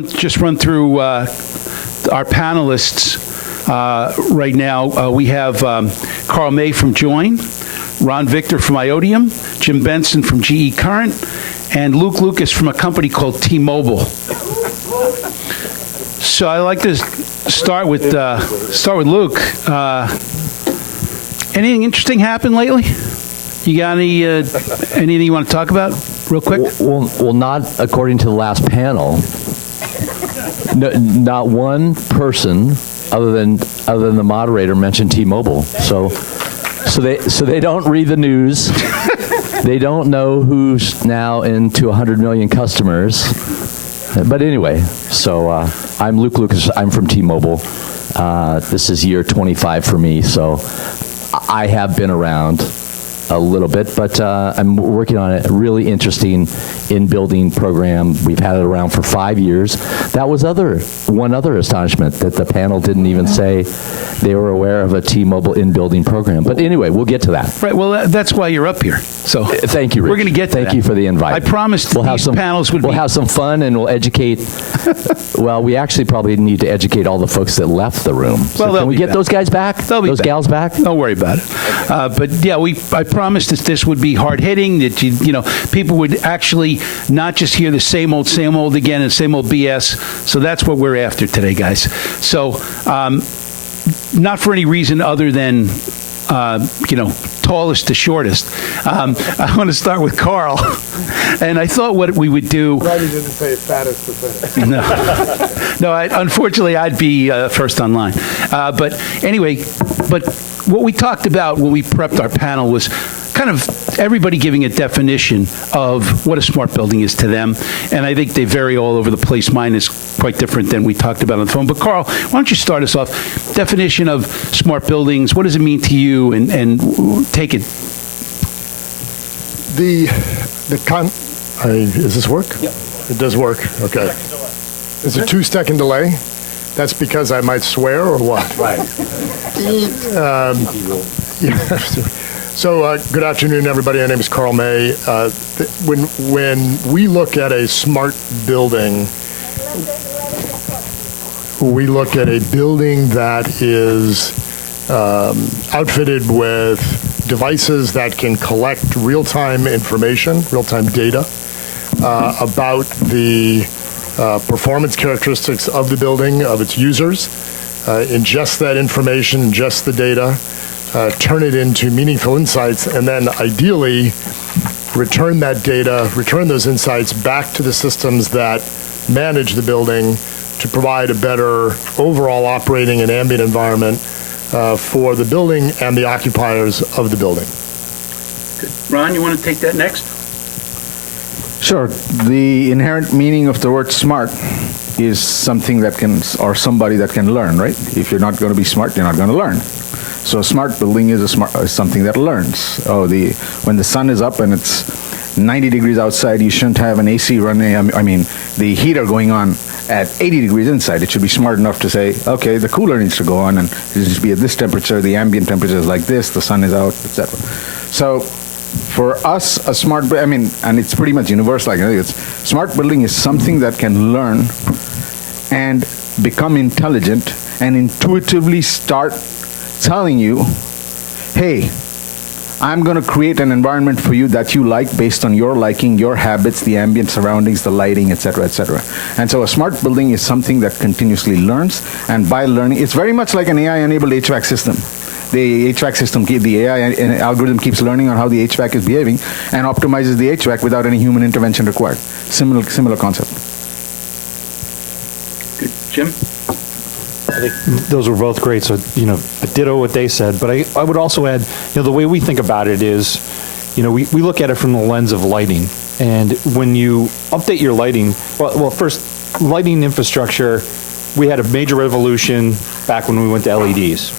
just run through our panelists right now. We have Karl May from Join, Ron Victor from IoTium, Jim Benson from GE Current, and Luke Lucas from a company called T-Mobile. So I'd like to start with Luke. Anything interesting happened lately? You got anything you want to talk about real quick? Well, not according to the last panel. No, not one person other than the moderator mentioned T-Mobile. So they don't read the news. They don't know who's now into 100 million customers. But anyway, so I'm Luke Lucas. I'm from T-Mobile. This is year 25 for me, so I have been around a little bit, but I'm working on a really interesting in-building program. We've had it around for 5 years. That was one other astonishment, that the panel didn't even say they were aware of a T-Mobile in-building program. But anyway, we'll get to that. Right, well, that's why you're up here. So thank you, Rich. We're going to get to Thank you for the invite. I promised we'll these panels would We'll have some fun, and we'll educate. Well, we actually probably need to educate all the folks that left the room. So well, can we get those guys back? Those gals back? Don't worry about it. But yeah, I promised that this would be hard-hitting, that you know, people would actually not just hear the same old again and same old BS. So that's what we're after today, guys. So not for any reason other than tallest to shortest. I want to start with Karl, and I thought what we would do. Glad you didn't say fattest to finish. No. Unfortunately, I'd be first online. But anyway, what we talked about when we prepped our panel was kind of everybody giving a definition of what a smart building is to them, and I think they vary all over the place. Mine is quite different than we talked about on the phone. But Karl, why don't you start us off? Definition of smart buildings, what does it mean to you, and take it. Does this work? Yeah. It does work, okay. There's a 2-second delay. That's because I might swear or what? Right. So good afternoon, everybody. My name is Karl May. When we look at a smart building, we look at a building that is outfitted with devices that can collect real-time information, real-time data about the performance characteristics of the building, of its users, ingest that information, ingest the data, turn it into meaningful insights, and then ideally return that data, return those insights back to the systems that manage the building to provide a better overall operating and ambient environment for the building and the occupiers of the building. Good. Ron, you want to take that next? Sure. The inherent meaning of the word smart is something that can, or somebody that can learn, right? If you're not going to be smart, you're not going to learn. So a smart building is something that learns. When the sun is up and it's 90 degrees outside, you shouldn't have an AC running, the heater going on at 80 degrees inside. It should be smart enough to say, okay, the cooler needs to go on and it should be at this temperature, the ambient temperature is like this, the sun is out, etc. So for us, a smart, and it's pretty much universal. Smart building is something that can learn and become intelligent and intuitively start telling you, hey, I'm going to create an environment for you that you like based on your liking, your habits, the ambient surroundings, the lighting, etc., etc. And so a smart building is something that continuously learns, and by learning, it's very much like an AI-enabled HVAC system. The HVAC system, the AI algorithm keeps learning on how the HVAC is behaving and optimizes the HVAC without any human intervention required. Similar concept. Good. Jim? I think those were both great. So, I ditto what they said, but I would also add, the way we think about it is, we look at it from the lens of lighting. And when you update your lighting, well, first, lighting infrastructure, we had a major revolution back when we went to LEDs.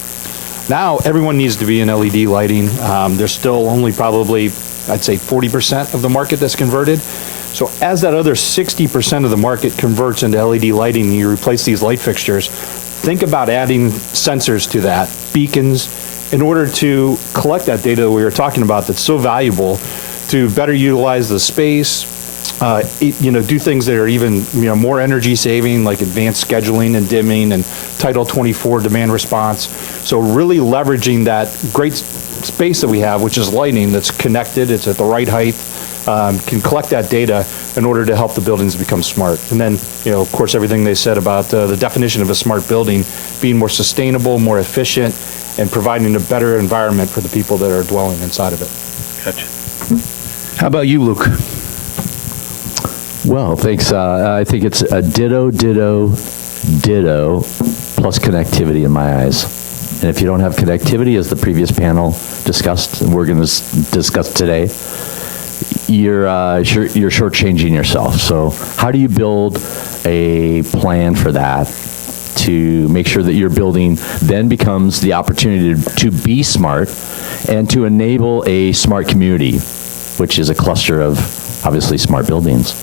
Now, everyone needs to be in LED lighting. There's still only probably, I'd say, 40% of the market that's converted. So as that other 60% of the market converts into LED lighting and you replace these light fixtures, think about adding sensors to that, beacons, in order to collect that data we were talking about that's so valuable to better utilize the space, do things that are even, more energy saving, like advanced scheduling and dimming and Title 24 demand response. So really leveraging that great space that we have, which is lighting, that's connected, it's at the right height, can collect that data in order to help the buildings become smart. And then, of course, everything they said about the definition of a smart building being more sustainable, more efficient, and providing a better environment for the people that are dwelling inside of it. Gotcha. How about you, Luke? Well, thanks. I think it's a ditto plus connectivity in my eyes. And if you don't have connectivity, as the previous panel discussed, and we're going to discuss today, you're shortchanging yourself. So how do you build a plan for that to make sure that your building then becomes the opportunity to be smart and to enable a smart community, which is a cluster of, obviously, smart buildings?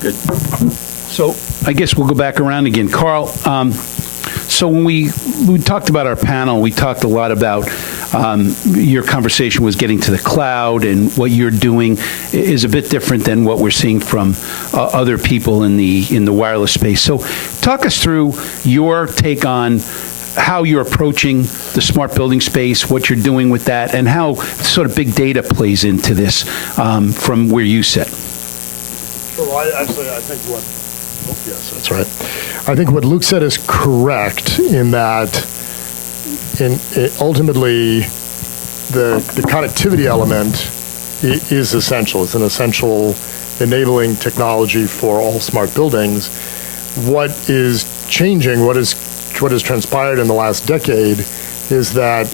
Good. So I guess we'll go back around again. Karl, so when we talked about our panel, we talked a lot about your conversation was getting to the cloud, and what you're doing is a bit different than what we're seeing from other people in the wireless space. So talk us through your take on how you're approaching the smart building space, what you're doing with that, and how sort of big data plays into this from where you sit. Sure. Well, I think what... Oh, yes, that's right. I think what Luke said is correct in that ultimately the connectivity element is essential. It's an essential enabling technology for all smart buildings. What is changing, what has transpired in the last decade is that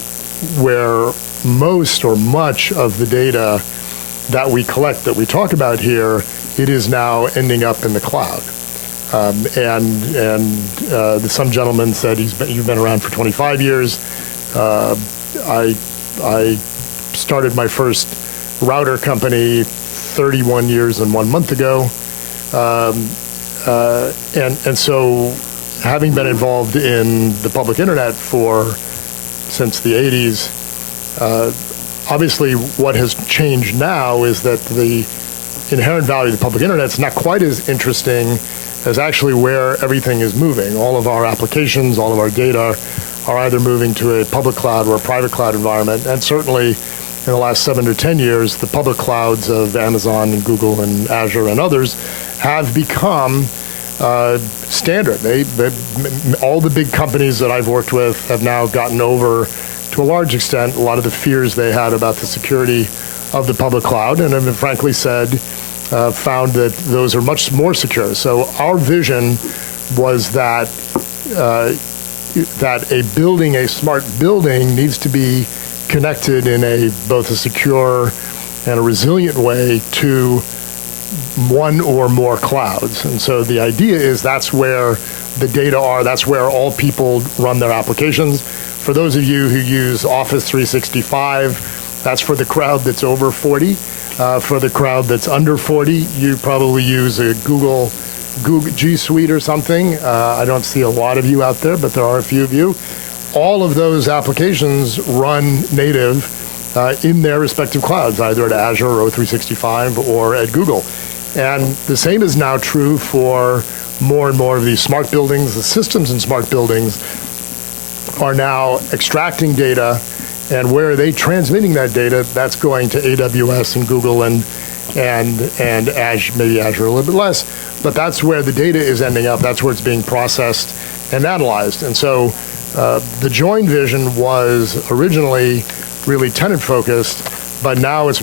where most or much of the data that we collect, that we talk about here, it is now ending up in the cloud. Some gentleman said you've been around for 25 years. I started my first router company 31 years and 1 month ago. And so having been involved in the public internet since the 80s, obviously what has changed now is that the inherent value of the public internet is not quite as interesting as actually where everything is moving. All of our applications, all of our data are either moving to a public cloud or a private cloud environment. And certainly in the last 7 to 10 years, the public clouds of Amazon and Google and Azure and others have become standard. All the big companies that I've worked with have now gotten over, to a large extent, a lot of the fears they had about the security of the public cloud, and have frankly found that those are much more secure. So our vision was that a smart building needs to be connected in both a secure and a resilient way to one or more clouds. And so the idea is that's where the data are, that's where all people run their applications. For those of you who use Office 365, that's for the crowd that's over 40. For the crowd that's under 40, you probably use a Google G Suite or something. I don't see a lot of you out there, but there are a few of you. All of those applications run native in their respective clouds, either at Azure or O365 or at Google. And the same is now true for more and more of these smart buildings. The systems in smart buildings are now extracting data, and where are they transmitting that data? That's going to AWS and Google and Azure, maybe Azure a little bit less, but that's where the data is ending up. That's where it's being processed and analyzed. And so the joint vision was originally really tenant-focused, but now it's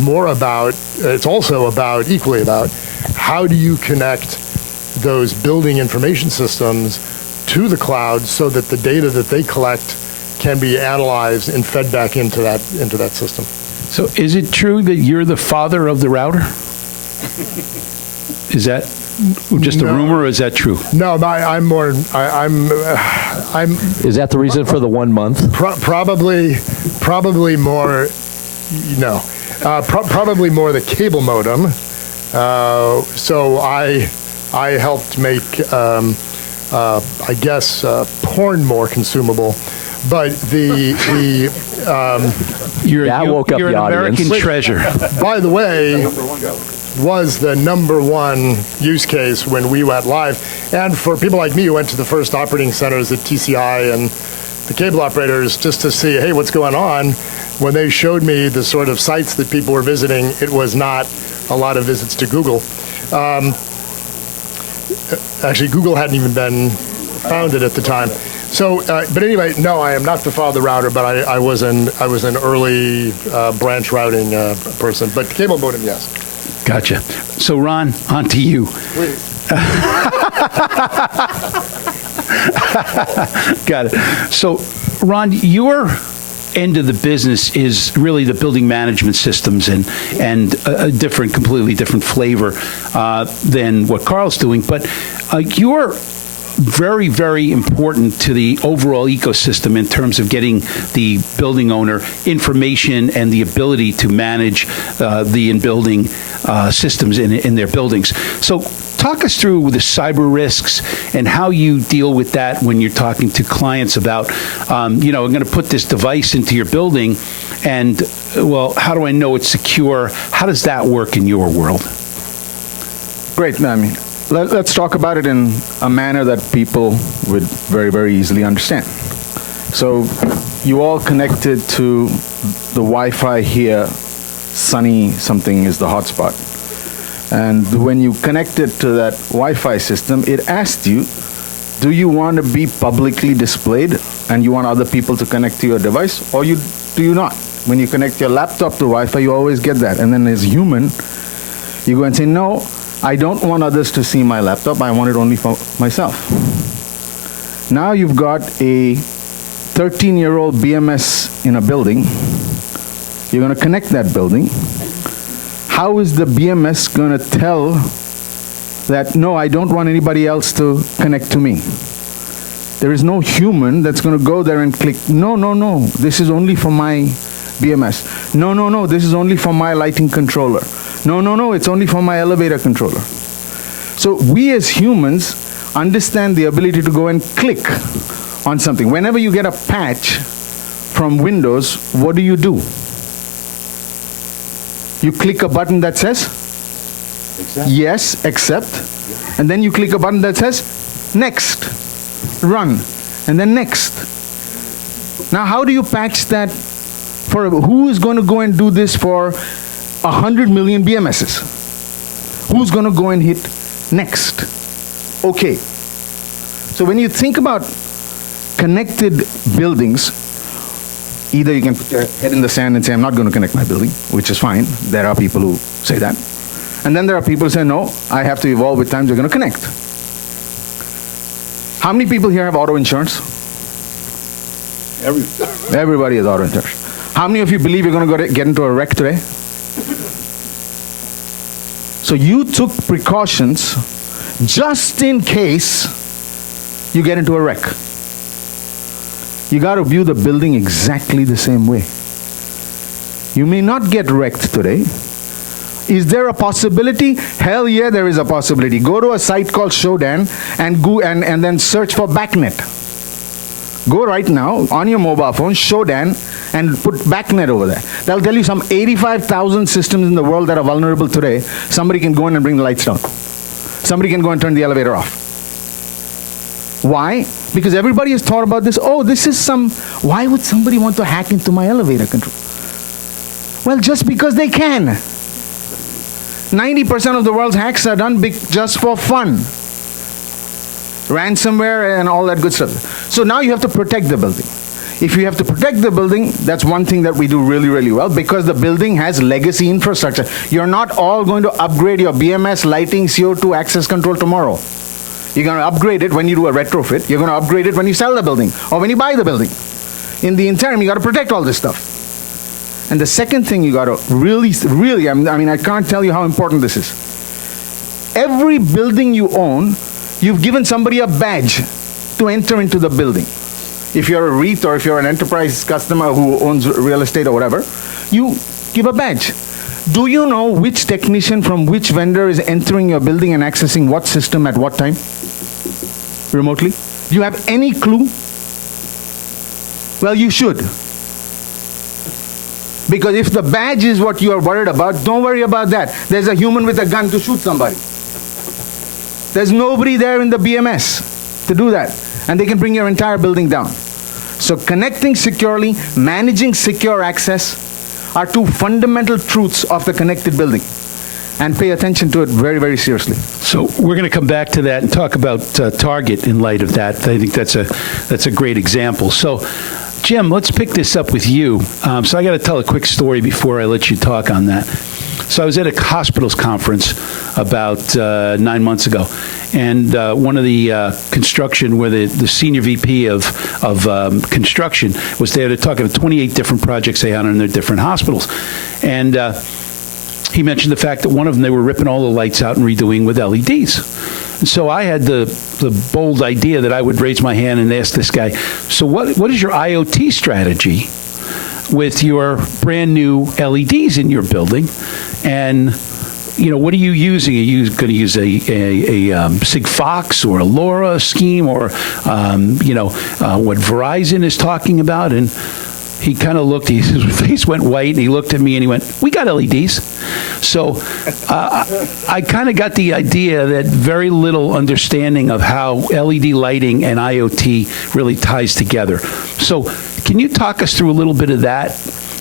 also equally about how do you connect those building information systems to the cloud so that the data that they collect can be analyzed and fed back into that system. So is it true that you're the father of the router? Is that just a rumor, or is that true? No, I'm more. I'm. Is that the reason for the 1 month? Probably more. No, probably more the cable modem. So I helped make, I guess, porn more consumable. But That woke up you're the an audience. American treasure. By the way, was the number one use case when we went live. And for people like me who went to the first operating centers at TCI and the cable operators just to see, hey, what's going on, when they showed me the sort of sites that people were visiting, it was not a lot of visits to Google. Actually, Google hadn't even been founded at the time. So, but anyway, no, I am not the father router, but I was an early branch routing person. But cable modem, yes. Gotcha. So, Ron, on to you. Got it. So, Ron, your end of the business is really the building management systems and a different, completely different flavor than what Karl's doing. But you're very, very important to the overall ecosystem in terms of getting the building owner information and the ability to manage the in-building systems in their buildings. So talk us through the cyber risks and how you deal with that when you're talking to clients about, I'm going to put this device into your building and, well, how do I know it's secure? How does that work in your world? Great, Nami. Let's talk about it in a manner that people would very, very easily understand. So you all connected to the Wi-Fi here, Sunny something is the hotspot. And when you connected to that Wi-Fi system, it asked you, do you want to be publicly displayed and you want other people to connect to your device, or do you not? When you connect your laptop to Wi-Fi, you always get that. And then as human, you go and say, no, I don't want others to see my laptop. I want it only for myself. Now you've got a 13-year-old BMS in a building. You're going to connect that building. How is the BMS going to tell that, no, I don't want anybody else to connect to me? There is no human that's going to go there and click, no, no, no, this is only for my BMS. No, no, no, this is only for my lighting controller. No, no, no, it's only for my elevator controller. So we as humans understand the ability to go and click on something. Whenever you get a patch from Windows, what do? You click a button that says, yes, accept, and then you click a button that says, next, run, and then next. Now, how do you patch that for, who is going to go and do this for 100 million BMSs? Who's going to go and hit next? Okay. So when you think about connected buildings, either you can put your head in the sand and say, I'm not going to connect my building, which is fine. There are people who say that. And then there are people who say, no, I have to evolve with times, you're going to connect. How many people here have auto insurance? Everybody has auto insurance. How many of you believe you're going to get into a wreck today? So you took precautions just in case you get into a wreck. You got to view the building exactly the same way. You may not get wrecked today. Is there a possibility? Hell yeah, there is a possibility. Go to a site called Shodan and then search for BACnet. Go right now on your mobile phone, Shodan, and put BACnet over there. That'll tell you some 85,000 systems in the world that are vulnerable today. Somebody can go in and bring the lights down. Somebody can go and turn the elevator off. Why? Because everybody has thought about this. Oh, this is why would somebody want to hack into my elevator control? Well, just because they can. 90% of the world's hacks are done just for fun. Ransomware and all that good stuff. So now you have to protect the building. If you have to protect the building, that's one thing that we do really, really well, because the building has legacy infrastructure. You're not all going to upgrade your BMS, lighting, CO2, access control tomorrow. You're going to upgrade it when you do a retrofit. You're going to upgrade it when you sell the building or when you buy the building. In the interim, you got to protect all this stuff. And the second thing you got to really, I can't tell you how important this is. Every building you own, you've given somebody a badge to enter into the building. If you're a REIT or if you're an enterprise customer who owns real estate or whatever, you give a badge. Do you know which technician from which vendor is entering your building and accessing what system at what time? Remotely? Do you have any clue? Well, you should. Because if the badge is what you are worried about, don't worry about that. There's a human with a gun to shoot somebody. There's nobody there in the BMS to do that. And they can bring your entire building down. So connecting securely, managing secure access are two fundamental truths of the connected building. And pay attention to it very, very seriously. So we're going to come back to that and talk about Target in light of that. I think that's a great example. So, Jim, let's pick this up with you. So I got to tell a quick story before I let you talk on that. So I was at a hospitals conference about 9 months ago, and one of the construction, where the senior VP of construction was there to talk about 28 different projects they had in their different hospitals, and he mentioned the fact that one of them, they were ripping all the lights out and redoing with LEDs. And so I had the bold idea that I would raise my hand and ask this guy, so what is your IoT strategy with your brand new LEDs in your building? And, what are you using? Are you going to use a Sigfox or a LoRa scheme, or, what Verizon is talking about? And he kind of looked, his face went white, and he looked at me and he went, we got LEDs. So I kind of got the idea that very little understanding of how LED lighting and IoT really ties together. So can you talk us through a little bit of that,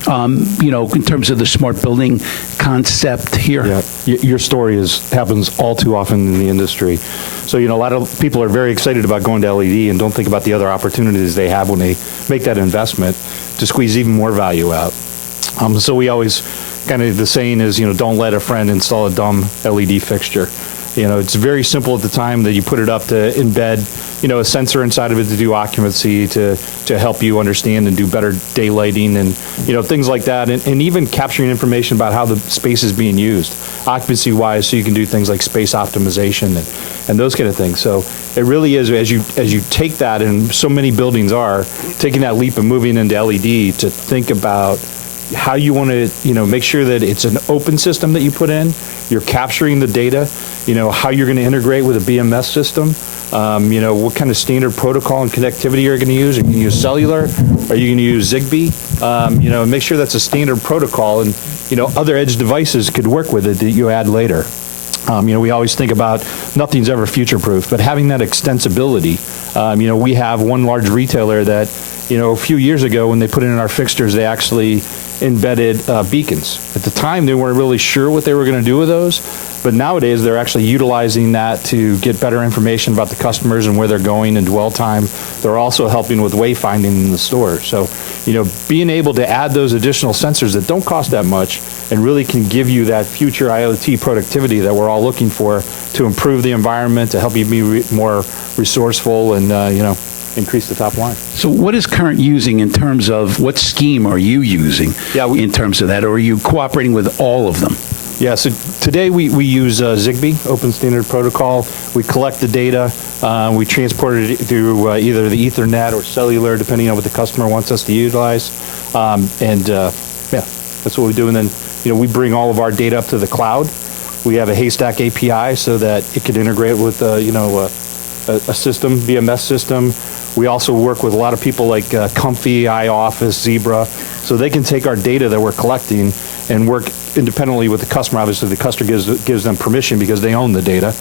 in terms of the smart building concept here? Yeah, your story happens all too often in the industry. So, a lot of people are very excited about going to LED and don't think about the other opportunities they have when they make that investment to squeeze even more value out. So we always the saying is, don't let a friend install a dumb LED fixture. It's very simple at the time that you put it up to embed, a sensor inside of it to do occupancy, to help you understand and do better daylighting and, things like that. And even capturing information about how the space is being used, occupancy-wise, so you can do things like space optimization and those kind of things. So it really is, as you take that, and so many buildings are, taking that leap and moving into LED to think about how you want to, make sure that it's an open system that you put in, you're capturing the data, how you're going to integrate with a BMS system, what kind of standard protocol and connectivity you're going to use. Are you going to use cellular? Are you going to use Zigbee? Make sure that's a standard protocol, and, other edge devices could work with it that you add later. We always think about nothing's ever future-proof, but having that extensibility. We have one large retailer that, a few years ago when they put in our fixtures, they actually embedded beacons. At the time, they weren't really sure what they were going to do with those, but nowadays they're actually utilizing that to get better information about the customers and where they're going and dwell time. They're also helping with wayfinding in the store. So, being able to add those additional sensors that don't cost that much and really can give you that future IoT productivity that we're all looking for to improve the environment, to help you be more resourceful and, increase the top line. So what is Current using in terms of, what scheme are you using in terms of that, or are you cooperating with all of them? Yeah, so today we use Zigbee, Open Standard Protocol. We collect the data, we transport it through either the Ethernet or cellular, depending on what the customer wants us to utilize. That's what we do. And then, we bring all of our data up to the cloud. We have a Haystack API so that it could integrate with, a system, BMS system. We also work with a lot of people like Comfy, iOffice, Zebra, so they can take our data that we're collecting and work independently with the customer. Obviously, the customer gives them permission because they own the data.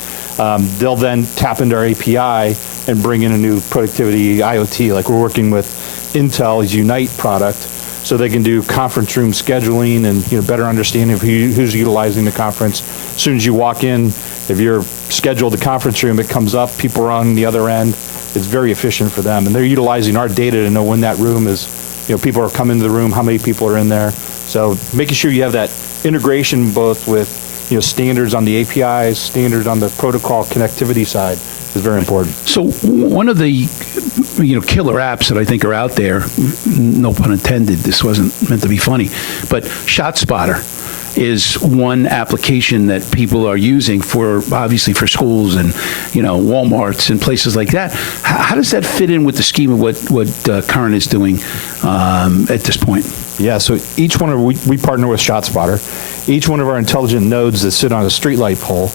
They'll then tap into our API and bring in a new productivity IoT, like we're working with Intel's Unite product, so they can do conference room scheduling and better understanding of who's utilizing the conference. As soon as you walk in, if you're scheduled the conference room, it comes up, people are on the other end. It's very efficient for them, and they're utilizing our data to know when that room is, people are coming to the room, how many people are in there. So making sure you have that integration both with, standards on the APIs, standards on the protocol connectivity side is very important. So one of the, killer apps that I think are out there, no pun intended, this wasn't meant to be funny, but ShotSpotter is one application that people are using obviously for schools and, Walmarts and places like that. How does that fit in with the scheme of what Current is doing at this point? Yeah, so each one we partner with ShotSpotter. Each one of our intelligent nodes that sit on a streetlight pole,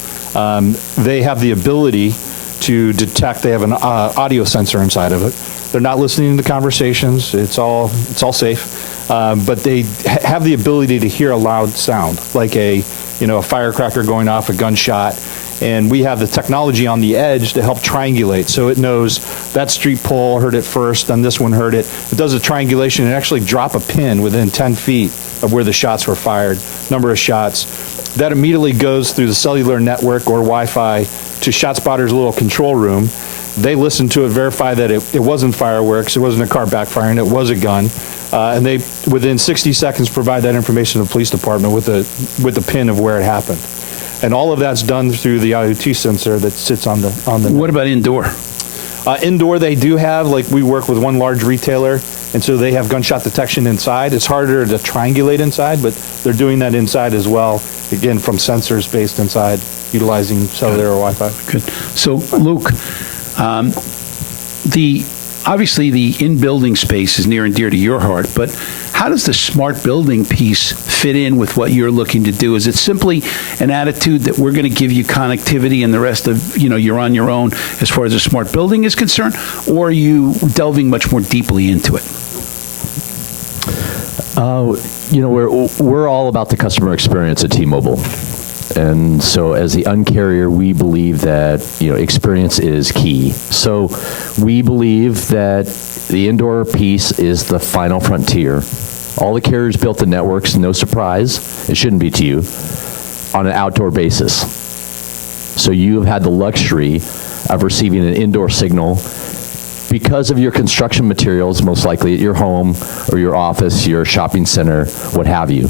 they have the ability to detect. They have an audio sensor inside of it. They're not listening to conversations. It's all safe. but they have the ability to hear a loud sound, like a firecracker going off, a gunshot. And we have the technology on the edge to help triangulate. So it knows that street pole heard it first, then this one heard it. It does a triangulation and actually drop a pin within 10 feet of where the shots were fired, number of shots. That immediately goes through the cellular network or Wi-Fi to ShotSpotter's little control room. They listen to it, verify that it wasn't fireworks, it wasn't a car backfiring, it was a gun. And they, within 60 seconds, provide that information to the police department with the pin of where it happened. And all of that's done through the IoT sensor that sits on the. What about indoor? Indoor, they do have, like, we work with one large retailer, and so they have gunshot detection inside. It's harder to triangulate inside, but they're doing that inside as well, again, from sensors based inside, utilizing cellular or Wi-Fi. Good. So, Luke, obviously the in-building space is near and dear to your heart, but how does the smart building piece fit in with what you're looking to do? Is it simply an attitude that we're going to give you connectivity and the rest of, you're on your own as far as a smart building is concerned, or are you delving much more deeply into it? We're all about the customer experience at T-Mobile. And so as the uncarrier, we believe that, experience is key. So we believe that the indoor piece is the final frontier. All the carriers built the networks, no surprise, it shouldn't be to you, on an outdoor basis. So you have had the luxury of receiving an indoor signal because of your construction materials, most likely at your home or your office, your shopping center, what have you.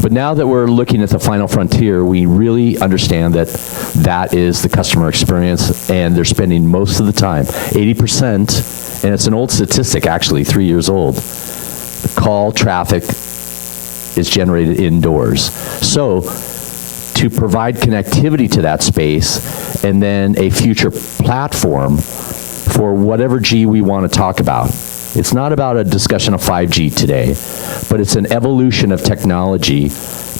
But now that we're looking at the final frontier, we really understand that that is the customer experience, and they're spending most of the time, 80%, and it's an old statistic, actually, 3 years old, call traffic is generated indoors. So to provide connectivity to that space and then a future platform for whatever G we want to talk about. It's not about a discussion of 5G today, but it's an evolution of technology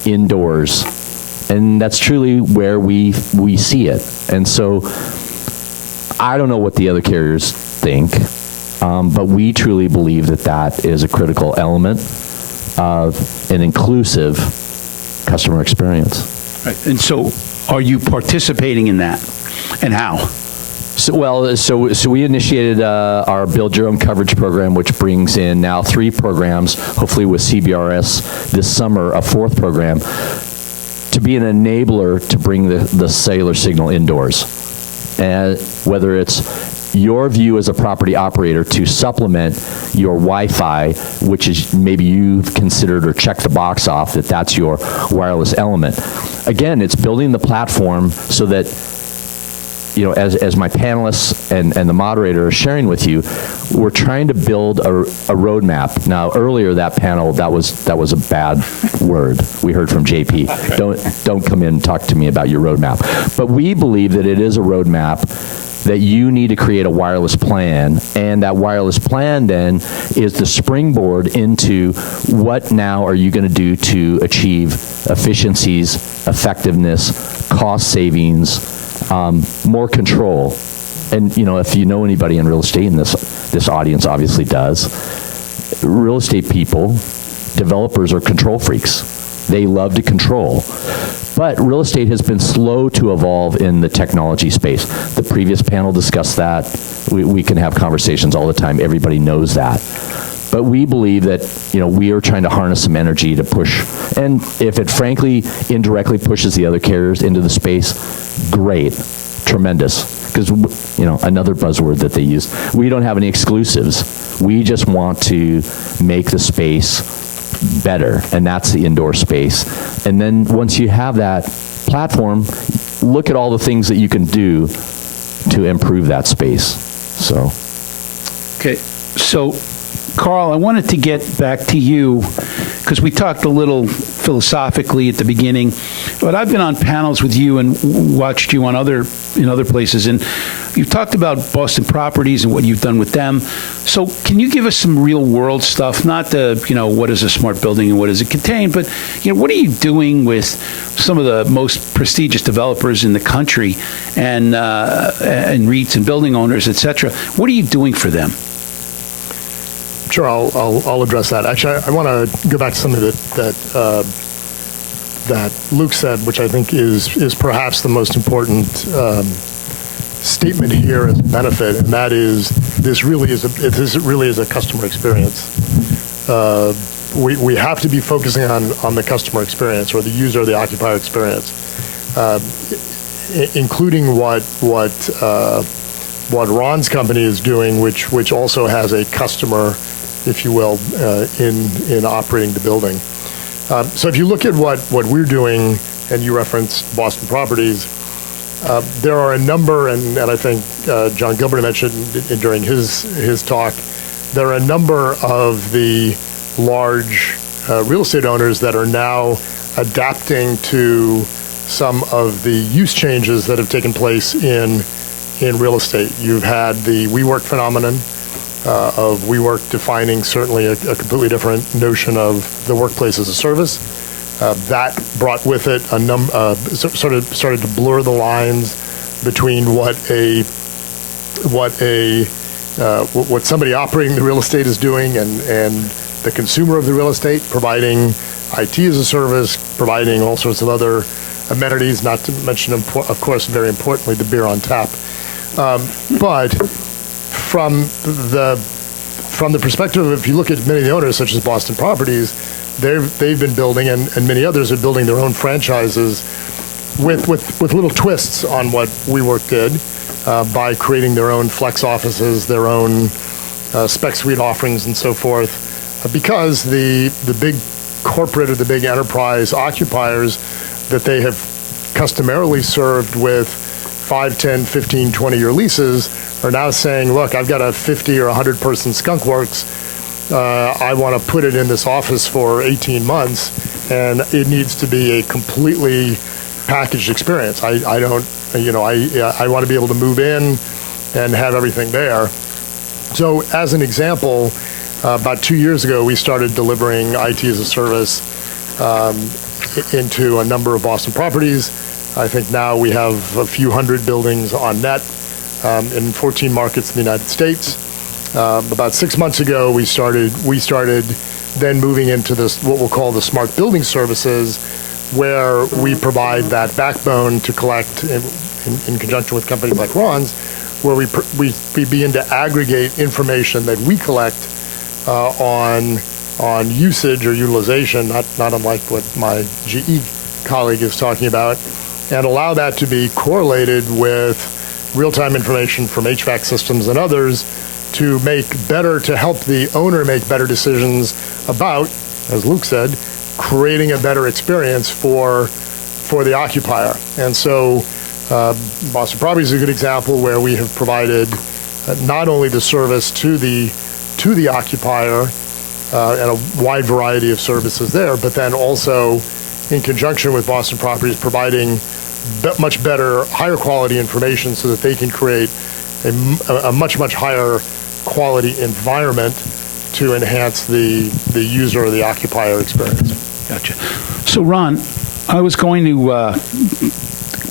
indoors, and that's truly where we see it. And so I don't know what the other carriers think, but we truly believe that that is a critical element of an inclusive customer experience. Right. And so are you participating in that, and how? So we initiated our Build Your Own Coverage program, which brings in now 3 programs, hopefully with CBRS this summer, a 4th program, to be an enabler to bring the cellular signal indoors. And whether it's your view as a property operator to supplement your Wi-Fi, which is maybe you've considered or checked the box off that that's your wireless element. Again, it's building the platform so that as my panelists and the moderator are sharing with you, we're trying to build a roadmap. Now, earlier that panel, that was a bad word. We heard from JP. Don't come in and talk to me about your roadmap. But we believe that it is a roadmap, that you need to create a wireless plan, and that wireless plan then is the springboard into what now are you going to do to achieve efficiencies, effectiveness, cost savings, more control. And if you know anybody in real estate, and this audience obviously does, real estate people, developers are control freaks. They love to control. But real estate has been slow to evolve in the technology space. The previous panel discussed that. We can have conversations all the time. Everybody knows that. But we believe that, we are trying to harness some energy to push. And if it frankly indirectly pushes the other carriers into the space, great, tremendous. Because, another buzzword that they use, we don't have any exclusives. We just want to make the space better, and that's the indoor space. And then once you have that platform, look at all the things that you can do to improve that space. So. Okay, so Karl, I wanted to get back to you because we talked a little philosophically at the beginning, but I've been on panels with you and watched you in other places, and you've talked about Boston Properties and what you've done with them. So can you give us some real world stuff, not the, what is a smart building and what does it contain, but, what are you doing with some of the most prestigious developers in the country and REITs and building owners, et cetera? What are you doing for them? Sure, I'll address that. Actually, I want to go back to something that Luke said, which I think is perhaps the most important statement here as a benefit, and that is this really is a customer experience. We have to be focusing on the customer experience, or the user, or the occupier experience, including what Ron's company is doing, which also has a customer, if you will, in operating the building. So if you look at what we're doing, and you referenced Boston Properties, there are a number, and I think John Gilbert mentioned during his talk, there are a number of the large real estate owners that are now adapting to some of the use changes that have taken place in real estate. You've had the WeWork phenomenon of WeWork defining certainly a completely different notion of the workplace as a service. That brought with it started to blur the lines between what somebody operating the real estate is doing and the consumer of the real estate, providing IT as a service, providing all sorts of other amenities, not to mention, of course, very importantly, the beer on tap. But from the perspective of, if you look at many of the owners, such as Boston Properties, they've been building, and many others are building their own franchises with little twists on what WeWork did by creating their own flex offices, their own spec suite offerings, and so forth. Because the big corporate or the big enterprise occupiers that they have customarily served with 5, 10, 15, 20-year leases are now saying, look, I've got a 50 or 100-person skunk works. I want to put it in this office for 18 months, and it needs to be a completely packaged experience. I want to be able to move in and have everything there. So as an example, about 2 years ago, we started delivering IT as a service into a number of Boston Properties. I think now we have a few hundred buildings on net in 14 markets in the United States. About 6 months ago, we started then moving into this, what we'll call the smart building services, where we provide that backbone to collect in conjunction with companies like Ron's, where we begin to aggregate information that we collect on usage or utilization, not unlike what my GE colleague is talking about, and allow that to be correlated with real-time information from HVAC systems and others to help the owner make better decisions about, as Luke said, creating a better experience for the occupier. And so Boston Properties is a good example where we have provided not only the service to the occupier and a wide variety of services there, but then also in conjunction with Boston Properties providing much better, higher quality information so that they can create a much, much higher quality environment to enhance the user or the occupier experience. Gotcha. So Ron, I was going to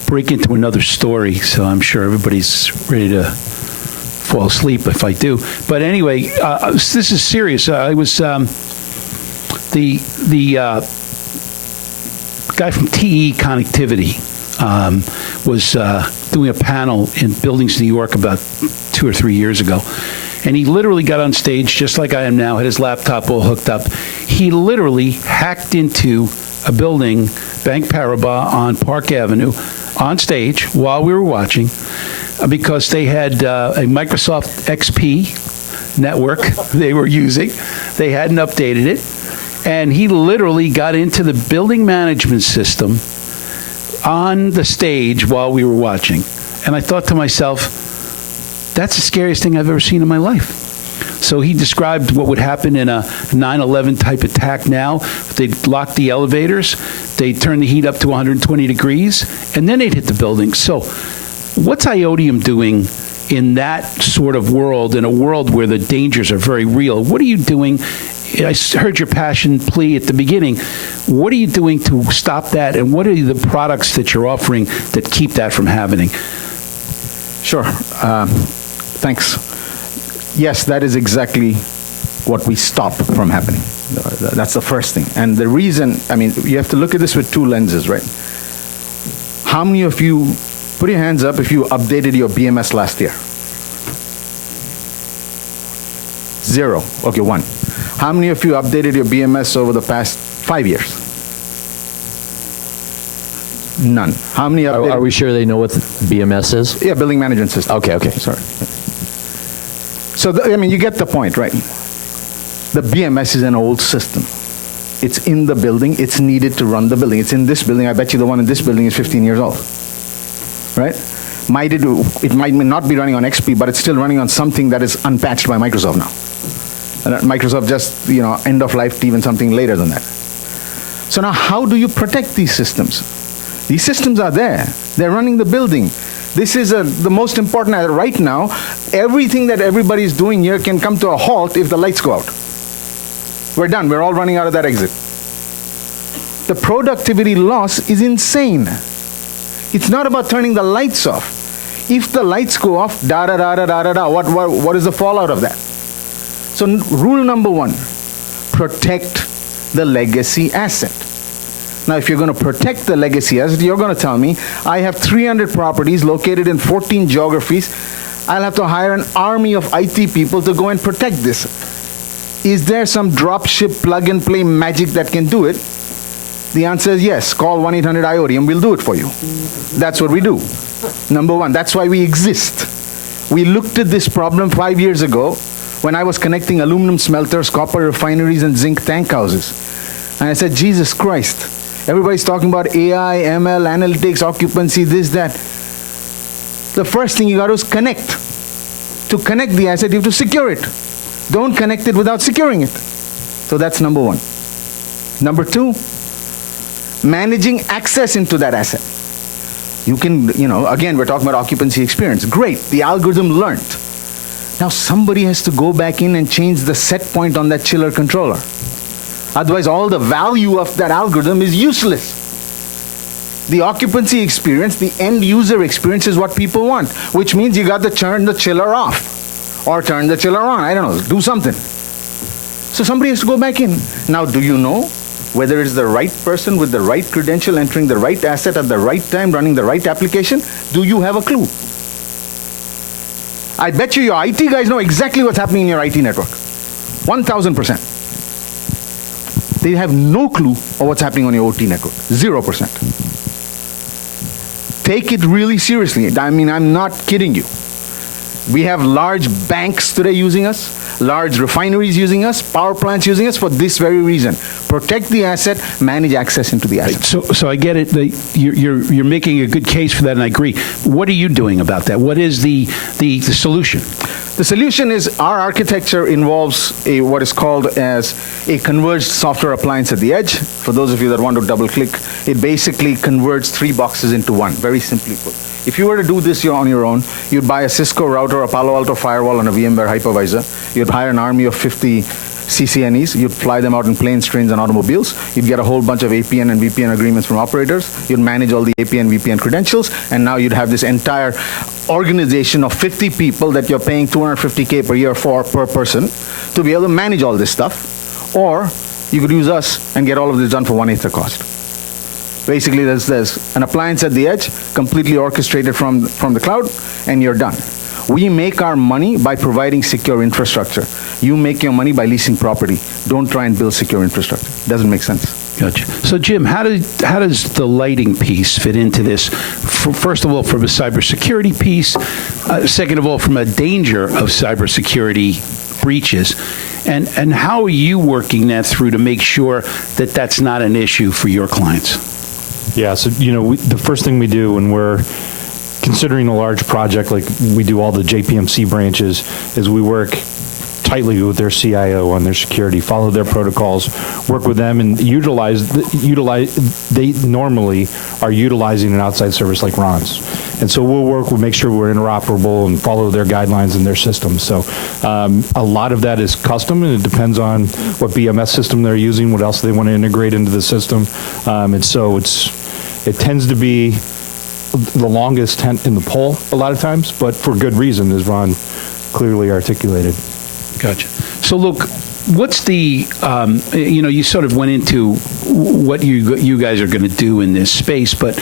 break into another story, so I'm sure everybody's ready to fall asleep if I do. But anyway, this is serious. I was the guy from TE Connectivity was doing a panel in Buildings, New York about 2 or 3 years ago. And he literally got on stage, just like I am now, had his laptop all hooked up. He literally hacked into a building, Bank Paribas on Park Avenue, on stage while we were watching, because they had a Microsoft XP network they were using. They hadn't updated it. And he literally got into the building management system on the stage while we were watching. And I thought to myself, that's the scariest thing I've ever seen in my life. So he described what would happen in a 9/11 type attack now. They'd lock the elevators, they'd turn the heat up to 120 degrees, and then they'd hit the building. So what's IoTium doing in that sort of world, in a world where the dangers are very real? What are you doing? I heard your passion plea at the beginning. What are you doing to stop that, and what are the products that you're offering that keep that from happening? Sure. Thanks. Yes, that is exactly what we stop from happening. That's the first thing. And the reason, I mean, you have to look at this with two lenses, right? How many of you, put your hands up if you updated your BMS last year? 0. Okay, 1. How many of you updated your BMS over the past 5 years? None. How many updated? Are we sure they know what BMS is? Yeah, building management system. Okay. Sorry. So, I mean, you get the point, right? The BMS is an old system. It's in the building. It's needed to run the building. It's in this building. I bet you the one in this building is 15 years old, right? It might not be running on XP, but it's still running on something that is unpatched by Microsoft now. And Microsoft just, end of life even something later than that. So now how do you protect these systems? These systems are there. They're running the building. This is the most important right now. Everything that everybody's doing here can come to a halt if the lights go out. We're done. We're all running out of that exit. The productivity loss is insane. It's not about turning the lights off. If the lights go off, what is the fallout of that? So rule number 1, protect the legacy asset. Now, if you're going to protect the legacy asset, you're going to tell me, I have 300 properties located in 14 geographies. I'll have to hire an army of IT people to go and protect this. Is there some drop-ship, plug-and-play magic that can do it? The answer is yes. Call 1-800-IoTium. We'll do it for you. That's what we do. Number 1, that's why we exist. We looked at this problem 5 years ago when I was connecting aluminum smelters, copper refineries, and zinc tank houses. And I said, Jesus Christ, everybody's talking about AI, ML, analytics, occupancy, this, that. The first thing you got to do is connect. To connect the asset, you have to secure it. Don't connect it without securing it. So that's number 1. Number 2, managing access into that asset. You can, again, we're talking about occupancy experience. Great, the algorithm learned. Now somebody has to go back in and change the set point on that chiller controller. Otherwise, all the value of that algorithm is useless. The occupancy experience, the end user experience is what people want, which means you got to turn the chiller off or turn the chiller on. I don't know, do something. So somebody has to go back in. Now, do you know whether it's the right person with the right credential entering the right asset at the right time, running the right application? Do you have a clue? I bet you your IT guys know exactly what's happening in your IT network. 1,000%. They have no clue of what's happening on your OT network. 0%. Take it really seriously. I mean, I'm not kidding you. We have large banks today using us, large refineries using us, power plants using us for this very reason. Protect the asset, manage access into the asset. So I get it. You're making a good case for that, and I agree. What are you doing about that? What is the solution? The solution is our architecture involves what is called as a converged software appliance at the edge. For those of you that want to double click, it basically converts 3 boxes into one, very simply put. If you were to do this on your own, you'd buy a Cisco router, a Palo Alto firewall, and a VMware hypervisor. You'd hire an army of 50 CCNEs. You'd fly them out in planes, trains, and automobiles. You'd get a whole bunch of APN and VPN agreements from operators. You'd manage all the APN, VPN credentials, and now you'd have this entire organization of 50 people that you're paying $250K per year for per person to be able to manage all this stuff. Or you could use us and get all of this done for 1/8 the cost. Basically, there's an appliance at the edge, completely orchestrated from the cloud, and you're done. We make our money by providing secure infrastructure. You make your money by leasing property. Don't try and build secure infrastructure. Doesn't make sense. Gotcha. So, Jim, how does the lighting piece fit into this? First of all, from a cybersecurity piece. Second of all, from a danger of cybersecurity breaches. And how are you working that through to make sure that that's not an issue for your clients? Yeah, so, the first thing we do when we're considering a large project, like we do all the JPMC branches, is we work tightly with their CIO on their security, follow their protocols, work with them, and they normally are utilizing an outside service like Ron's. And so we'll make sure we're interoperable and follow their guidelines and their systems. So a lot of that is custom, and it depends on what BMS system they're using, what else they want to integrate into the system. And so it tends to be the longest tent in the pole a lot of times, but for good reason, as Ron clearly articulated. Gotcha. So look, what's the, you sort of went into what you guys are going to do in this space, but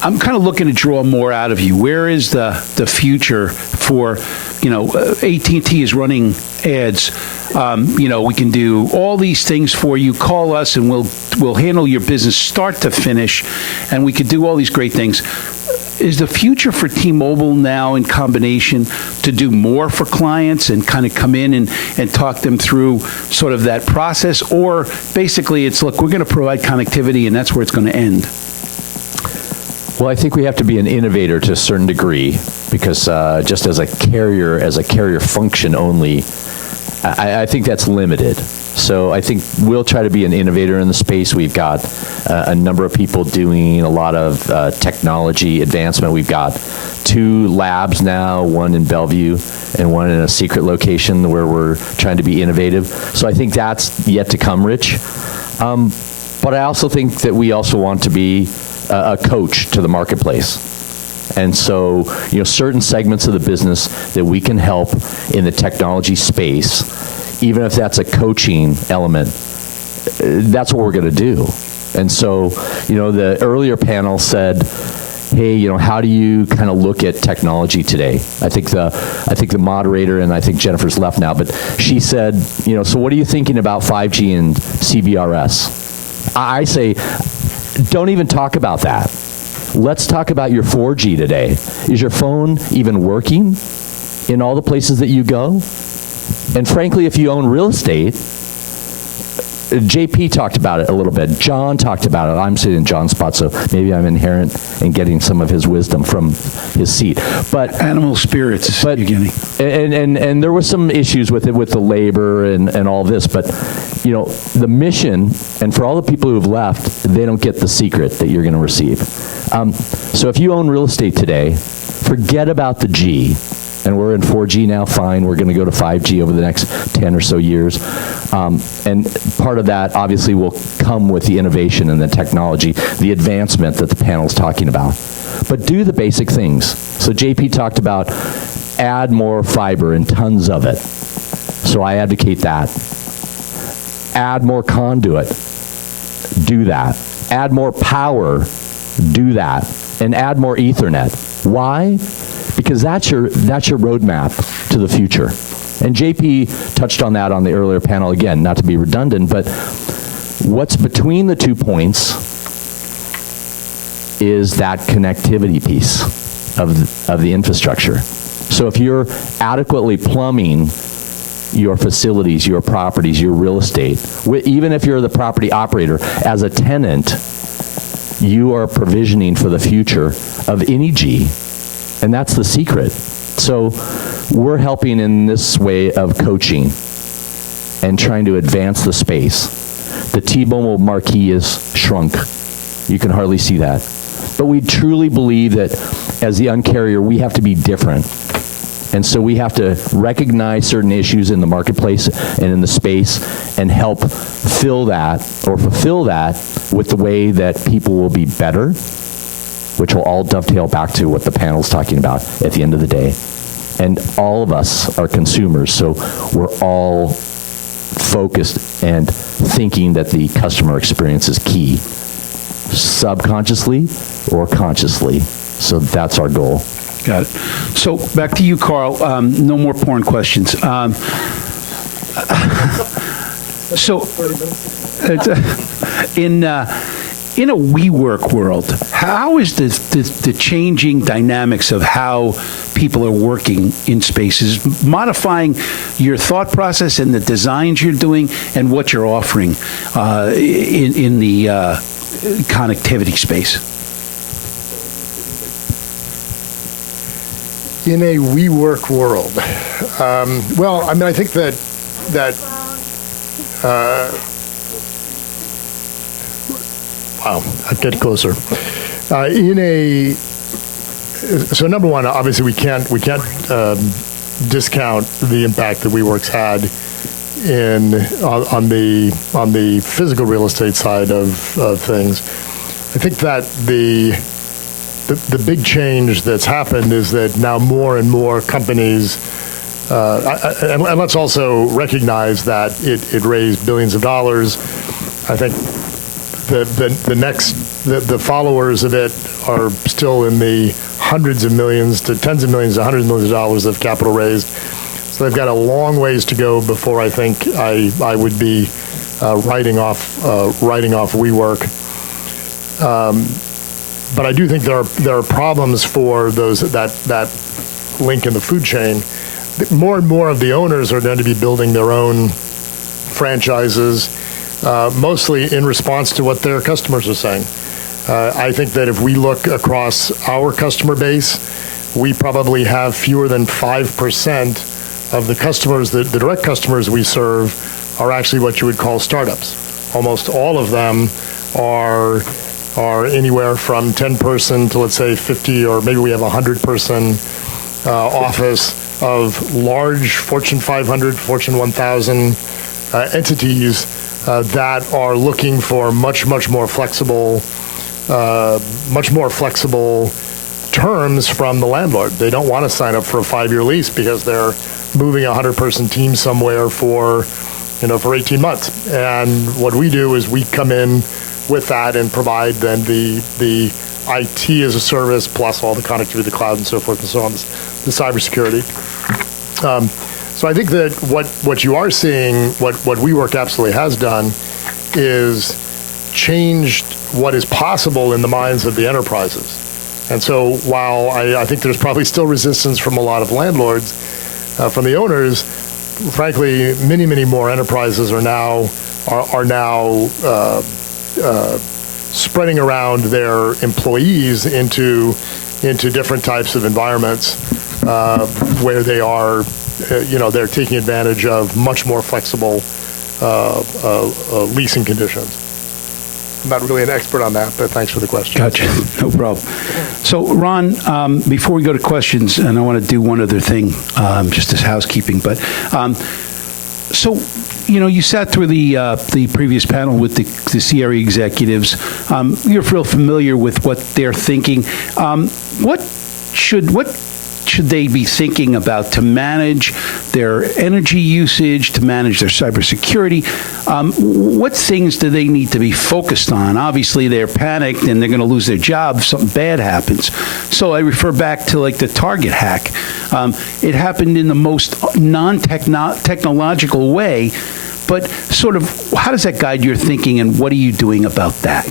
I'm kind of looking to draw more out of you. Where is the future for, AT&T is running ads. We can do all these things for you. Call us and we'll handle your business start to finish, and we could do all these great things. Is the future for T-Mobile now in combination to do more for clients and kind of come in and talk them through sort of that process? Or basically it's, look, we're going to provide connectivity and that's where it's going to end? Well, I think we have to be an innovator to a certain degree, because just as a carrier function only, I think that's limited. So I think we'll try to be an innovator in the space. We've got a number of people doing a lot of technology advancement. We've got 2 labs now, one in Bellevue and one in a secret location where we're trying to be innovative. So I think that's yet to come, Rich. But I also think that we also want to be a coach to the marketplace. And so, certain segments of the business that we can help in the technology space, even if that's a coaching element, that's what we're going to do. And so, the earlier panel said, hey, how do you kind of look at technology today? I think the moderator, and I think Jennifer's left now, but she said, so what are you thinking about 5G and CBRS? I say, don't even talk about that. Let's talk about your 4G today. Is your phone even working in all the places that you go? And frankly, if you own real estate, JP talked about it a little bit. John talked about it. I'm sitting in John's spot, so maybe I'm inherent in getting some of his wisdom from his seat. But animal spirits, you're getting. And there were some issues with it, with the labor and all this. But the mission, and for all the people who have left, they don't get the secret that you're going to receive. So if you own real estate today, forget about the G. And we're in 4G now, fine. We're going to go to 5G over the next 10 or so years. And part of that, obviously, will come with the innovation and the technology, the advancement that the panel is talking about. But do the basic things. So JP talked about add more fiber and tons of it. So I advocate that. Add more conduit. Do that. Add more power. Do that. And add more Ethernet. Why? Because that's your roadmap to the future. And JP touched on that on the earlier panel, again, not to be redundant, but what's between the 2 points is that connectivity piece of the infrastructure. So if you're adequately plumbing your facilities, your properties, your real estate, even if you're the property operator, as a tenant, you are provisioning for the future of any G. And that's the secret. So we're helping in this way of coaching and trying to advance the space. The T-Mobile marquee is shrunk. You can hardly see that. But we truly believe that as the uncarrier, we have to be different. And so we have to recognize certain issues in the marketplace and in the space and help fill that or fulfill that with the way that people will be better, which will all dovetail back to what the panel's talking about at the end of the day. And all of us are consumers, so we're all focused and thinking that the customer experience is key, subconsciously or consciously. So that's our goal. Got it. So back to you, Karl. No more porn questions. In a WeWork world, how is the changing dynamics of how people are working in spaces modifying your thought process and the designs you're doing and what you're offering in the connectivity space? In a WeWork world, I think that wow, I'll get closer. So number one, obviously we can't discount the impact that WeWork's had on the physical real estate side of things. I think that the big change that's happened is that now more and more companies And let's also recognize that it raised billions of dollars. I think the followers of it are still in the hundreds of millions to tens of millions to hundreds of millions of dollars of capital raised. So they've got a long ways to go before I think I would be writing off WeWork. But I do think there are problems for those that link in the food chain. More and more of the owners are going to be building their own franchises, mostly in response to what their customers are saying. I think that if we look across our customer base, we probably have fewer than 5% of the customers, the direct customers we serve, are actually what you would call startups. Almost all of them are anywhere from 10-person to, let's say, 50, or maybe we have a 100-person office of large Fortune 500, Fortune 1000 entities that are looking for much more flexible terms from the landlord. They don't want to sign up for a 5-year lease because they're moving a 100-person team somewhere for 18 months. And what we do is we come in with that and provide then the IT as a service plus all the connectivity to the cloud and so forth and so on, the cybersecurity. So I think that what you are seeing, what WeWork absolutely has done, is changed what is possible in the minds of the enterprises. And so while I think there's probably still resistance from a lot of landlords, from the owners, frankly, many more enterprises are now spreading around their employees into different types of environments where they are, they're taking advantage of much more flexible leasing conditions. I'm not really an expert on that, but thanks for the question. Gotcha. No problem. So, Ron, before we go to questions, and I want to do one other thing, just as housekeeping, but so, you sat through the previous panel with the CRE executives. You're real familiar with what they're thinking. What should they be thinking about to manage their energy usage, to manage their cybersecurity? What things do they need to be focused on? Obviously, they're panicked and they're going to lose their job if something bad happens. So I refer back to like the Target hack. It happened in the most non-technological way, but sort of how does that guide your thinking and what are you doing about that?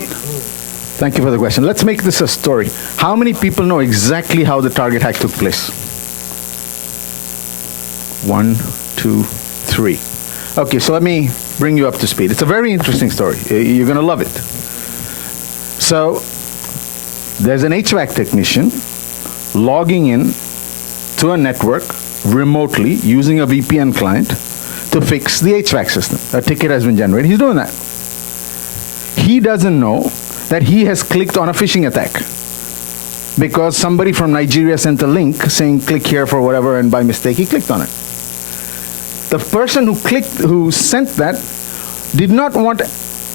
Thank you for the question. Let's make this a story. How many people know exactly how the Target hack took place? 1, 2, 3. Okay, so let me bring you up to speed. It's a very interesting story. You're going to love it. So there's an HVAC technician logging in to a network remotely using a VPN client to fix the HVAC system. A ticket has been generated. He's doing that. He doesn't know that he has clicked on a phishing attack because somebody from Nigeria sent a link saying click here for whatever, and by mistake he clicked on it. The person who sent that did not want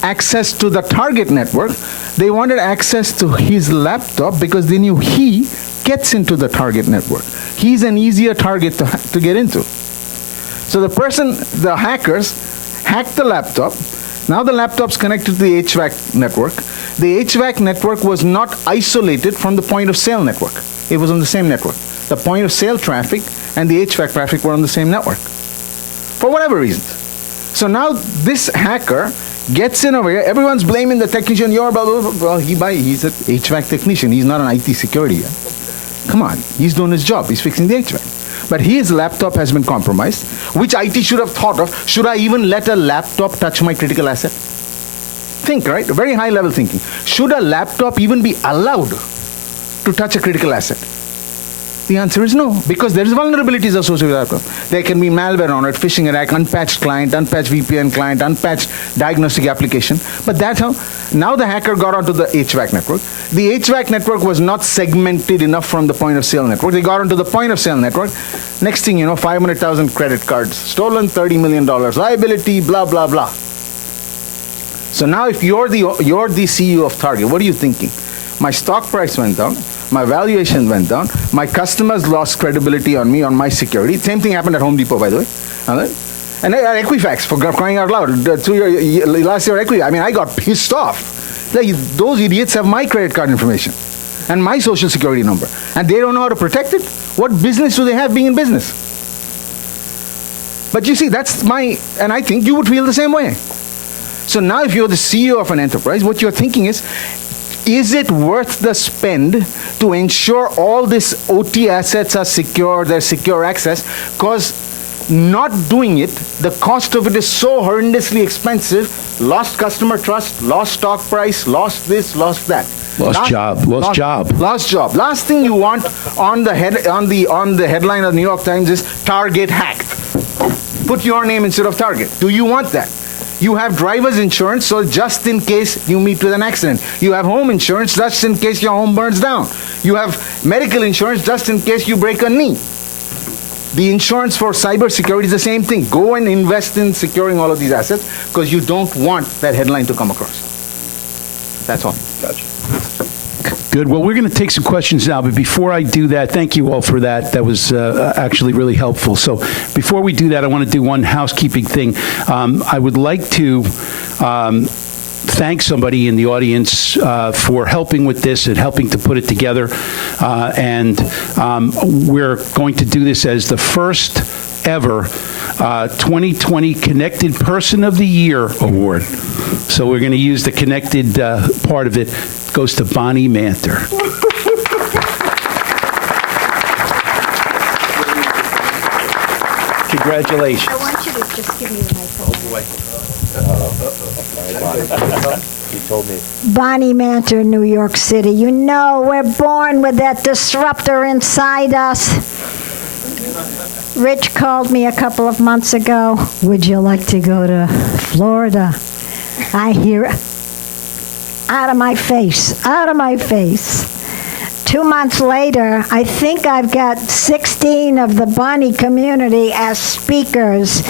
access to the target network. They wanted access to his laptop because they knew he gets into the target network. He's an easier target to get into. So the hackers hacked the laptop. Now the laptop's connected to the HVAC network. The HVAC network was not isolated from the point of sale network. It was on the same network. The point of sale traffic and the HVAC traffic were on the same network, for whatever reasons. So now this hacker gets in over here. Everyone's blaming the technician. You're blah, blah, blah. Well, he's an HVAC technician. He's not an IT security guy. Come on, he's doing his job. He's fixing the HVAC. But his laptop has been compromised, which IT should have thought of. Should I even let a laptop touch my critical asset? Think, right? Very high level thinking. Should a laptop even be allowed to touch a critical asset? The answer is no, because there is vulnerabilities associated with laptop. There can be malware on it, phishing attack, unpatched client, unpatched VPN client, unpatched diagnostic application. But that's how, now the hacker got onto the HVAC network. The HVAC network was not segmented enough from the point of sale network. They got onto the point of sale network. Next thing you know, 500,000 credit cards, stolen $30 million, liability, blah, blah, blah. So now if you're the CEO of Target, what are you thinking? my stock price went down, my valuation went down, my customers lost credibility on me, on my security. Same thing happened at Home Depot, by the way. And Equifax, for crying out loud, last year Equifax, I mean, I got pissed off. Like, those idiots have my credit card information and my social security number, and they don't know how to protect it. What business do they have being in business? But you see, and I think you would feel the same way. So now if you're the CEO of an enterprise, what you're thinking is it worth the spend to ensure all these OT assets are secure, there's secure access? Because not doing it, the cost of it is so horrendously expensive, lost customer trust, lost stock price, lost this, lost that. Lost job. Last thing you want on the headline of the New York Times is Target hacked. Put your name instead of Target. Do you want that? You have driver's insurance, so just in case you meet with an accident. You have home insurance, just in case your home burns down. You have medical insurance, just in case you break a knee. The insurance for cybersecurity is the same thing. Go and invest in securing all of these assets, because you don't want that headline to come across. That's all. Gotcha. Good. Well, we're going to take some questions now, but before I do that, thank you all for that. That was actually really helpful. So before we do that, I want to do one housekeeping thing. I would like to thank somebody in the audience for helping with this and helping to put it together. And we're going to do this as the first ever 2020 Connected Person of the Year Award. So we're going to use the connected part of it. Goes to Bonnie Manter. Congratulations. I want you to just give me the microphone. He told me. Bonnie Manter, New York City. You know, we're born with that disruptor inside us. Rich called me a couple of months ago. Would you like to go to Florida? I hear out of my face. 2 months later, I think I've got 16 of the Bonnie community as speakers.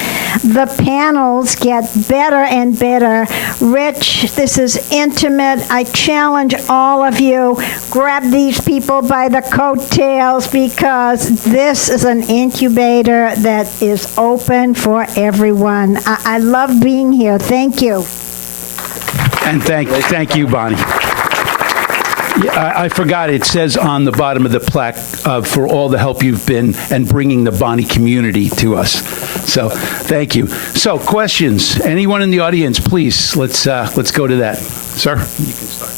The panels get better and better. Rich, this is intimate. I challenge all of you, grab these people by the coattails, because this is an incubator that is open for everyone. I love being here. Thank you. And thank you, Bonnie. Yeah, I forgot, it says on the bottom of the plaque for all the help you've been and bringing the Bonnie community to us. So thank you. So questions? Anyone in the audience, please, let's go to that. Sir, you can start.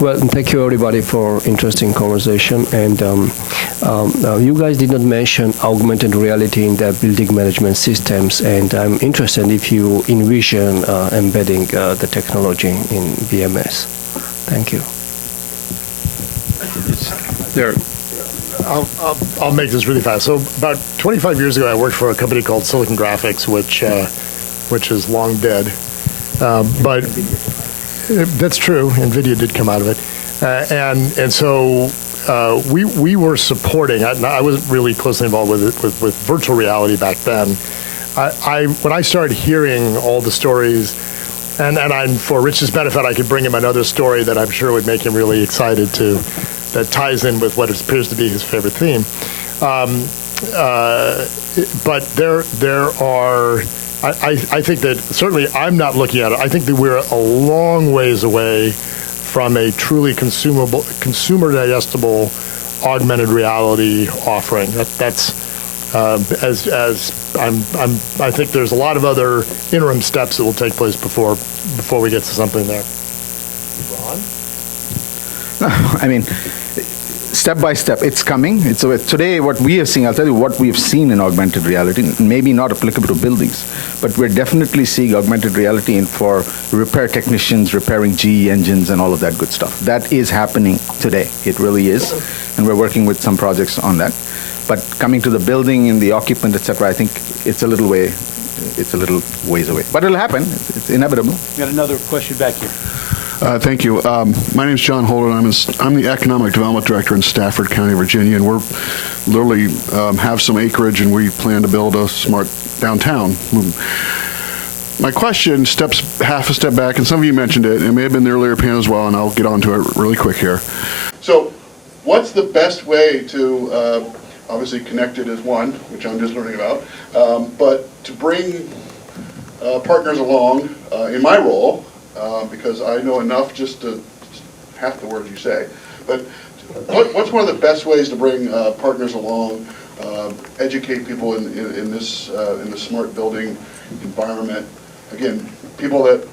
Well, thank you everybody for interesting conversation. And you guys did not mention augmented reality in the building management systems, and I'm interested if you envision embedding the technology in BMS. Thank you. I'll make this really fast. So about 25 years ago, I worked for a company called Silicon Graphics, which is long dead, but that's true. NVIDIA did come out of it, and so we were supporting. I wasn't really closely involved with virtual reality back then. When I started hearing all the stories, and for Rich's benefit, I could bring him another story that I'm sure would make him really excited too, that ties in with what appears to be his favorite theme. But there are. I think that certainly I'm not looking at it. I think that we're a long ways away from a truly consumer digestible augmented reality offering. That's I think there's a lot of other interim steps that will take place before we get to something there. Ron? I mean, step by step, it's coming. Today, what we are seeing, I'll tell you what we have seen in augmented reality, maybe not applicable to buildings, but we're definitely seeing augmented reality for repair technicians, repairing GE engines and all of that good stuff. That is happening today. It really is. And we're working with some projects on that. But coming to the building and the occupant, et cetera, I think it's a little ways away. But it'll happen. It's inevitable. We got another question back here. Thank you. My name is John Holder, and I'm the Economic Development Director in Stafford County, Virginia, and we're literally have some acreage, and we plan to build a smart downtown. my question steps half a step back, and some of you mentioned it, and it may have been the earlier panel as well, and I'll get onto it really quick here. So what's the best way to, obviously connected is one, which I'm just learning about, but to bring partners along in my role, because I know enough just to half the words you say, but what's one of the best ways to bring partners along, educate people in this smart building environment? Again, people that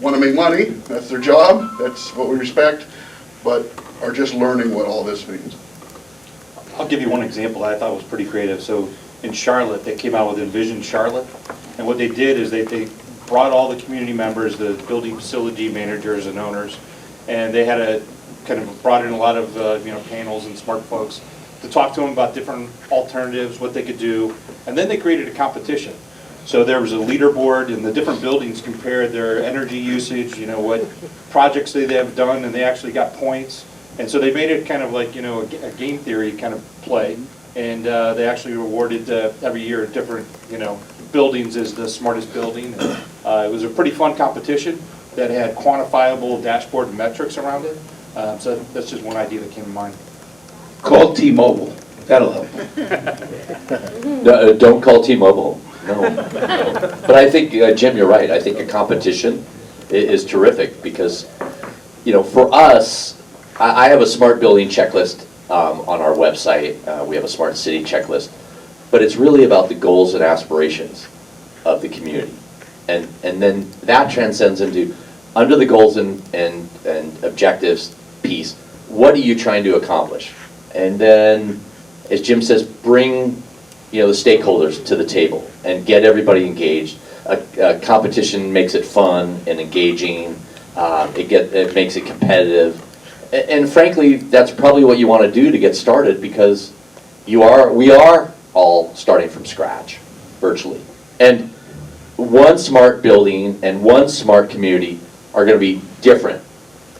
want to make money, that's their job, that's what we respect, but are just learning what all this means. I'll give you one example that I thought was pretty creative. So in Charlotte, they came out with Envision Charlotte, and what they did is they brought all the community members, the building facility managers and owners, and they had a kind of brought in a lot of panels and smart folks to talk to them about different alternatives, what they could do, and then they created a competition. So there was a leaderboard, and the different buildings compared their energy usage, what projects they have done, and they actually got points. And so they made it kind of like, a game theory kind of play, and they actually rewarded every year different, buildings as the smartest building. And, it was a pretty fun competition that had quantifiable dashboard and metrics around it. So that's just one idea that came to mind. Call T-Mobile. That'll help. No, don't call T-Mobile. No. But I think, Jim, you're right. I think a competition is terrific because, for us, I have a smart building checklist on our website. We have a smart city checklist. But it's really about the goals and aspirations of the community. And then that transcends into, under the goals and objectives piece, what are you trying to accomplish? And then, as Jim says, bring the stakeholders to the table and get everybody engaged. A competition makes it fun and engaging. It makes it competitive. And frankly, that's probably what you want to do to get started because we are all starting from scratch, virtually. And one smart building and one smart community are going to be different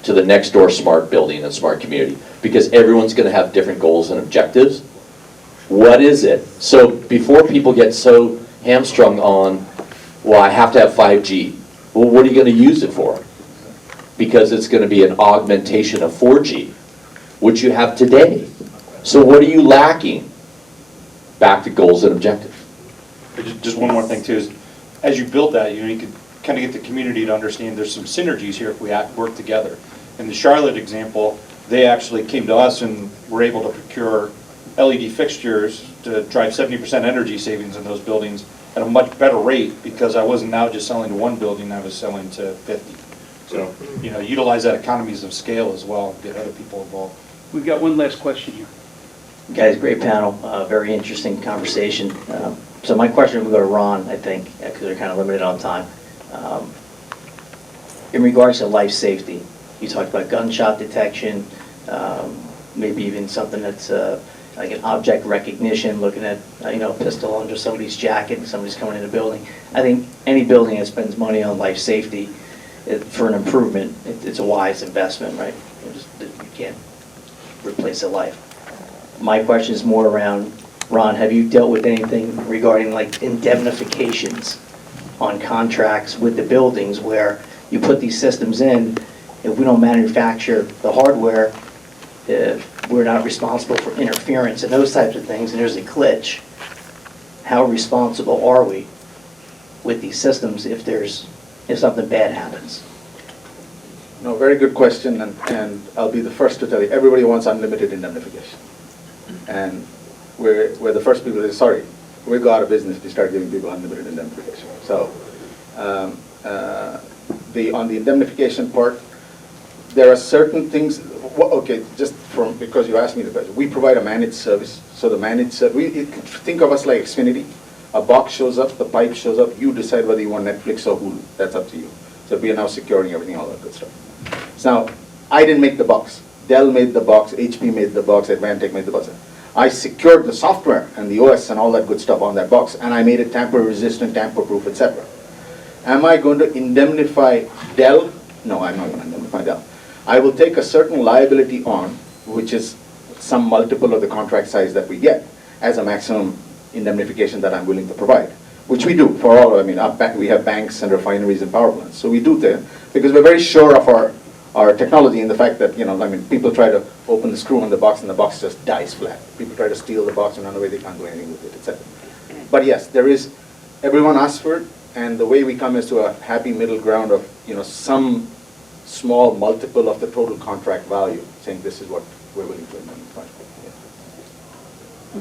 to the next door smart building and smart community because everyone's going to have different goals and objectives. What is it? So before people get so hamstrung on, well, I have to have 5G. Well, what are you going to use it for? Because it's going to be an augmentation of 4G, which you have today. So what are you lacking? Back to goals and objectives. Just one more thing too is, as you build that, you could kind of get the community to understand there's some synergies here if we work together. In the Charlotte example, they actually came to us and were able to procure LED fixtures to drive 70% energy savings in those buildings at a much better rate because I wasn't now just selling to one building, I was selling to 50. So, utilize that economies of scale as well, get other people involved. We've got one last question here. Guys, great panel, very interesting conversation. So my question will go to Ron, I think, because we're kind of limited on time. In regards to life safety, you talked about gunshot detection, maybe even something that's like an object recognition, looking at a pistol under somebody's jacket and somebody's coming in the building. I think any building that spends money on life safety for an improvement, it's a wise investment, right? You can't replace a life. My question is more around, Ron, have you dealt with anything regarding like indemnifications on contracts with the buildings where you put these systems in, if we don't manufacture the hardware, we're not responsible for interference and those types of things, and there's a glitch. How responsible are we with these systems if something bad happens? No, very good question, and I'll be the first to tell you, everybody wants unlimited indemnification. And we're the first people to say, sorry, we go out of business if we start giving people unlimited indemnification. So on the indemnification part, there are certain things, okay, just because you asked me the question, we provide a managed service. So the managed service, think of us like Xfinity. A box shows up, the pipe shows up, you decide whether you want Netflix or Hulu. That's up to you. So we are now securing everything, all that good stuff. So now, I didn't make the box. Dell made the box, HP made the box, Advantech made the box. I secured the software and the OS and all that good stuff on that box, and I made it tamper-resistant, tamper-proof, etc. Am I going to indemnify Dell? No, I'm not going to indemnify Dell. I will take a certain liability on, which is some multiple of the contract size that we get, as a maximum indemnification that I'm willing to provide. which we do for all, I mean, we have banks and refineries and power plants. So we do that because we're very sure of our technology and the fact that, I mean, people try to open the screw on the box and the box just dies flat. People try to steal the box and run away, they can't do anything with it, etc. But yes, everyone asks for it, and the way we come is to a happy middle ground of, some small multiple of the total contract value, saying this is what we're willing to invest.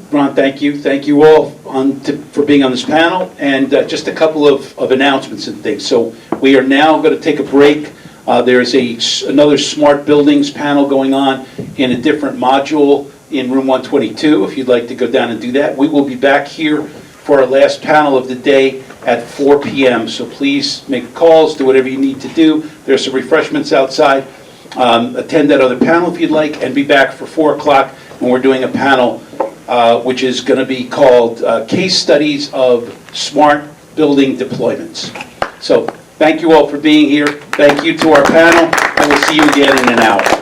Ron, thank you. Thank you all for being on this panel. And just a couple of announcements and things. So we are now going to take a break. There's another smart buildings panel going on in a different module in room 122, if you'd like to go down and do that. We will be back here for our last panel of the day at 4 p.m. So please make calls, do whatever you need to do. There's some refreshments outside. Attend that other panel if you'd like, and be back for 4 o'clock when we're doing a panel which is going to be called Case Studies of Smart Building Deployments. So thank you all for being here. Thank you to our panel, and we'll see you again in an hour.